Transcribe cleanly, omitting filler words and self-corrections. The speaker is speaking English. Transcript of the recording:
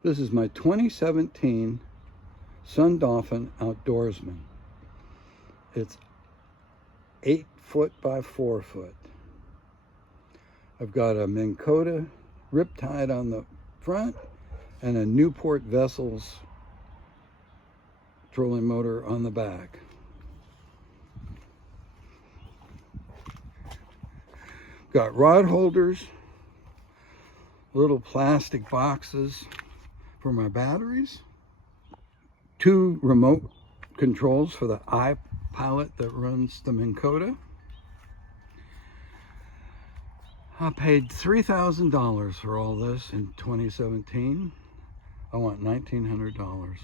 This is my 2017 Sun Dolphin Outdoorsman. It's 8 foot by 4 foot. I've got a Minn Kota Riptide on the front and a Newport Vessels trolling motor on the back. Got rod holders, little plastic boxes for my batteries, 2 remote controls for the iPilot that runs the Minn Kota. I paid $3,000 for all this in 2017. I want $1,900.